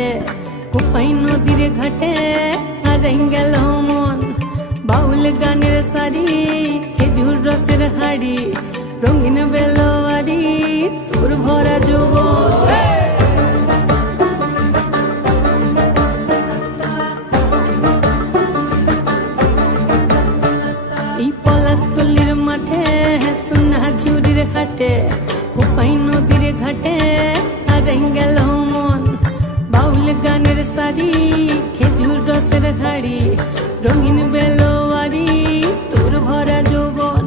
ঘাটে, কোপাই নদীর ঘাটে হারাই গেল মন। বাউল গানের সারি, খেজুর রসের হাড়ি, রঙিন বেলোয়ারি, তোর ভরা যৌবন। এই পলাশতলির মাঠে, সোনা ঝুরির ঘাটে, কোপাই নদীর ঘাটে হারাই গেল মন। বাউল গানের সারি, খেজুর রসের হাড়ি, রঙিন বেলোয়ারি, তোর ভরা যৌবন।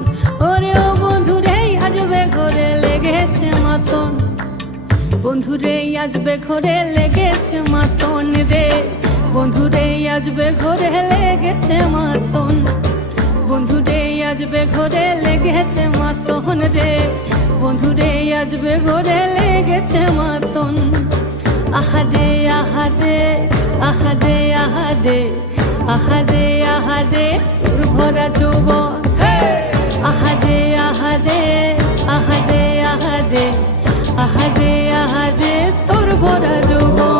ওরে ও বন্ধুরে আজবে ঘরে লেগেছে মাতন, বন্ধুরে আজবে ঘরে লেগেছে মাতন রে, বন্ধুরে আজবে ঘরে লেগেছে মাতন, বন্ধুরে আজবে ঘরে লেগেছে মাতন রে, বন্ধুরে আজবে ঘরে লেগেছে মাতন। আহারে আহারে আহারে আহারে আহারে আহারে তোর ভরা যৌবন। আহারে আহারে আহারে আহারে আহারে আহারে তোর ভরা যৌবন।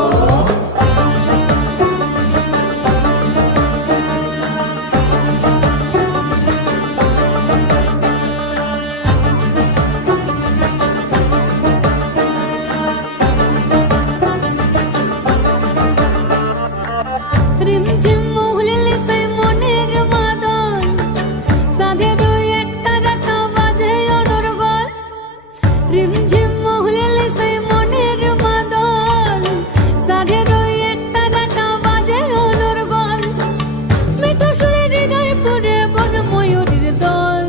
রিমঝিম মহুলিলে সেই মনের মাদন, সাধের এক তারাটা বাজে অনর্গল। রিমঝিম মহুলিলে সেই মনের মাদন, সাধের এক তারাটা বাজে অনর্গল। মিঠু সুরে হৃদয় পুরে বন ময়ূরীর দল।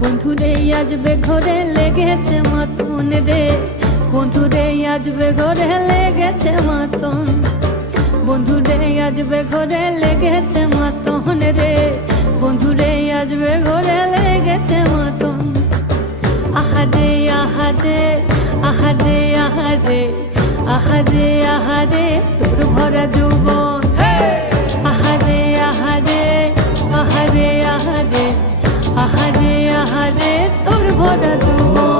বন্ধুরে আজবে ঘরে লেগেছে মাতন রে, বন্ধুরে আজবে ঘরে লেগেছে মাতন, বন্ধুরে আজবে ঘরে লেগেছে মাতন রে, বন্ধুরে আজবে ঘরে লেগেছে মাতন। আহারে আহারে আহারে আহারে আহারে আহারে তোর ভরা যৌবন। আহারে আহারে আহারে আহারে আহারে আহারে তোর ভরা যৌবন।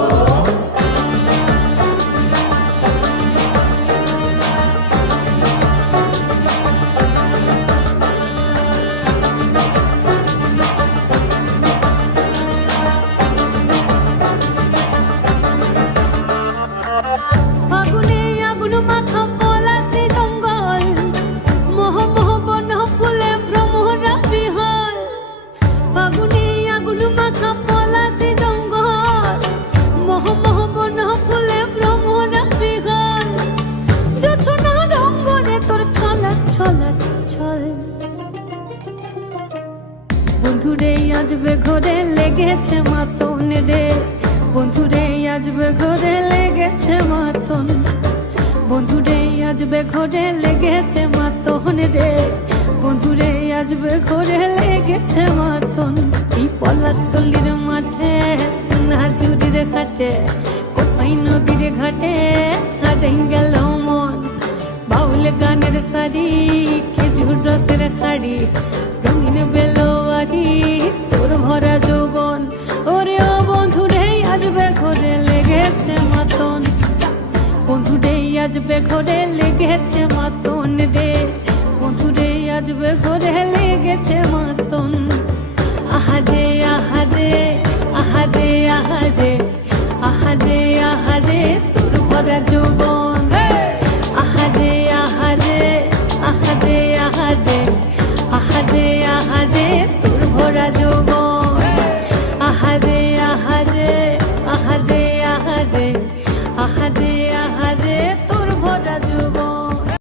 ফাগুনে আগুন মাখা পলাশি জঙ্গল, মোহ মোহ বন ফুলে ভ্রমরা বিহল। ফাগুনে আগুন মাখা পলাশি জঙ্গল, মোহ মোহ বন ফুলে ভ্রমরা বিহল। জোছনা রঙ্গরে তোর ছলাৎ ছলাৎ ছল। বন্ধুরে আজবে ঘরে লেগেছে মাতন রে, বন্ধুরে আজবে ঘরে লেগেছে মাতন, বন্ধুরে আজবে ঘরে লেগেছে মাতন রে, বন্ধুরে আজবে ঘরে লেগেছে মাতন। এই পলাশতলির মাঠে, সোনা ঝুরির ঘাটে, কোপাই নদীর ঘাটে হারাই গেল মন। বাউল গানের সারি, খেজুর রসের হাড়ি, রঙিন বেলোয়ারি, তোর ভরা যৌবন। ওরে ও বন্ধুরে আজবে ঘরে লেগেছে মাতন, বন্ধুরে আজবে ঘরে লেগেছে মাতন রে, বন্ধুরে আজবে ঘরে লেগেছে মাতন। আহারে আহারে আহারে আহারে আহারে আহারে তোর ভরা যৌবন। আহারে আহারে আহারে আহারে আহারে আহারে তোর ভরা যৌবন।